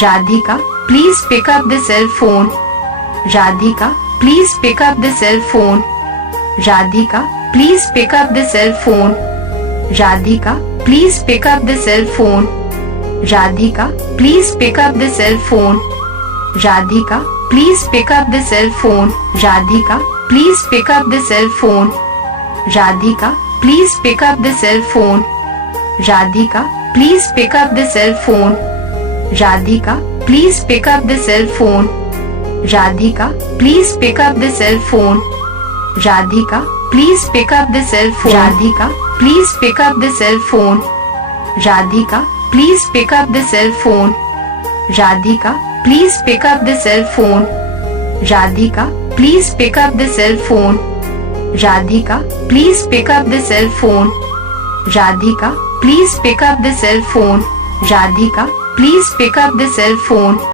Radhika, please pick up the cell phone. Radhika, please pick up the cell phone. Radhika, please pick up the cell phone. Radhika, please pick up the cell phone. Radhika, please pick up the cell phone. Radhika, please pick up the cell phone. Radhika, please pick up the cell phone. Radhika, please pick up the cell phone. Radhika, please pick up the cell phone. Radhika, please pick up the cell phone. Radhika, please pick up the cell phone. Radhika, please pick up the cell phone. Radhika, please pick up the cell phone. Radhika, please pick up the cell phone. Radhika, please pick up the cell phone. Radhika, please pick up the cell phone. Radhika, please pick up the cell phone. Radhika, please pick up the cell phone. Radhika, please pick up the cell phone.